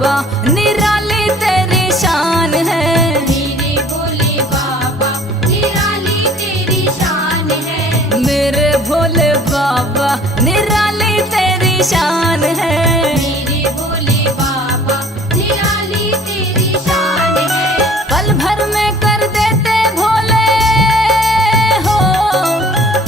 बाबा निराली तेरी शान है। मेरे भोले बाबा निराली तेरी शान है। मेरे भोले बाबा निराली तेरी शान है। मेरे भोले बाबा निराली तेरी शान है। पल भर में कर देते भोले हो,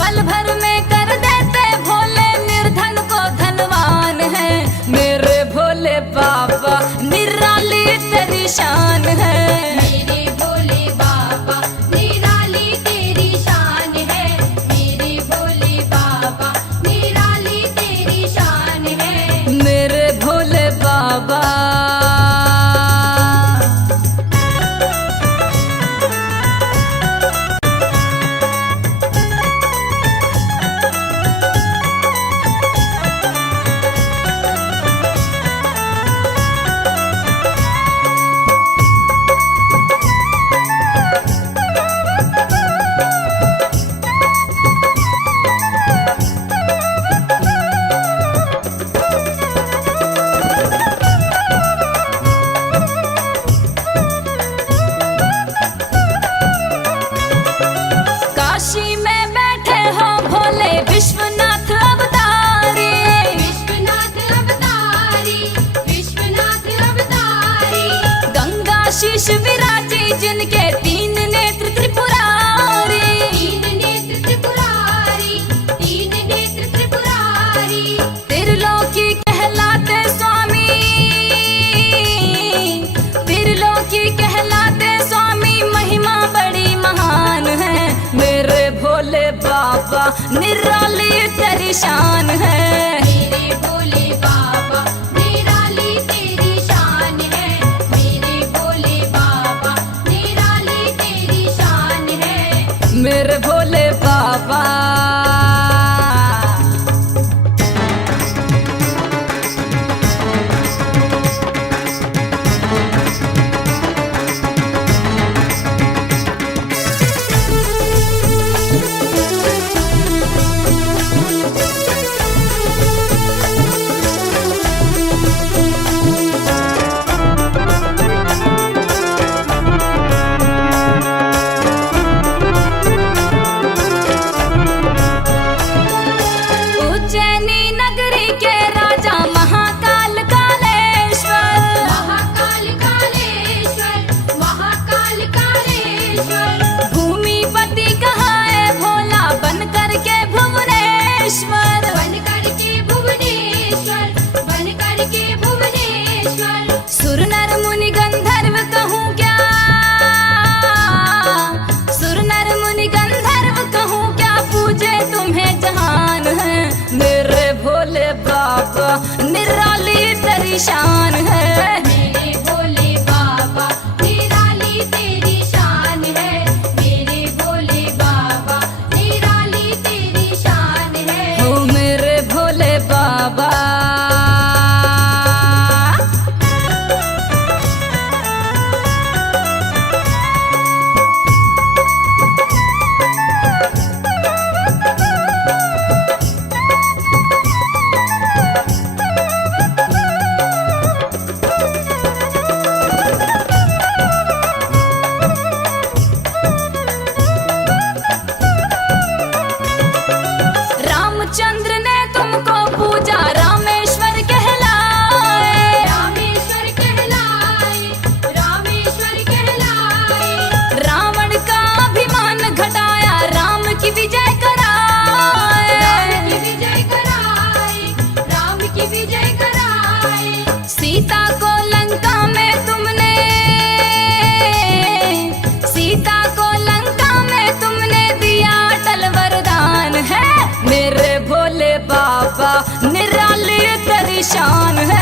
पल भर में कर देते भोले, निर्धन को धनवान है। मेरे भोले बाबा निराली तेरी शान है। मेरे भोले बाबा निराली तेरी शान है। मेरे भोले बाबा निराली तेरी शान है। मेरे भोले बाबा काशी में बैठे हो भोले विश्वनाथ अवतारी। विश्वनाथ अवतारी, विश्वनाथ अवतारी। गंगा शीश विराजी जिनके तीन नेत्र त्रिपुरारी। तीन नेत्र त्रिपुरारी, तीन नेत्र त्रिपुरारी। त्रिलोकी कहलाते स्वामी, त्रिलोकी कहलाते स्वामी, महिमा बड़ी महान है। मेरे भोले बाबा निराली तेरी शान है। मेरे भोले बाबा निराली तेरी शान है। मेरे भोले बाबा निराली तेरी शान है। मेरे भोले बाबा उज्जैनी नगरी के राजा महाकाल कालेश्वर। महाकाल कालेश्वर, महाकाल कालेश्वर। भूमिपति कहाए भोला बन करके भुवनेश्वर। बन करके भुवनेश्वर, बन करके भुवनेश्वर। सुर नर मुनि गंधर्व कहूँ क्या, सुर नर मुनि गंधर्व कहूँ क्या, पूजे तुम्हें जहान है। मेरे भोले बाबा निराली तेरी शान है। मेरे भोले बाबा निराली तेरी शान है। मेरे भोले बाबा निराली तेरी शान है। ओ मेरे भोले बाबा रामचंद्र ने तुमको पूजा रामेश्वर कहलाए। रामेश्वर कहलाए, रामेश्वर कहलाए। रावण का अभिमान घटाया, राम की विजय कराए। राम की विजय कराए, राम की विजय कराए। सीता को लंका में तुमने, सीता को लंका में तुमने दिया अटल वरदान है। मेरे भोले बाबा निराली तेरी शान है।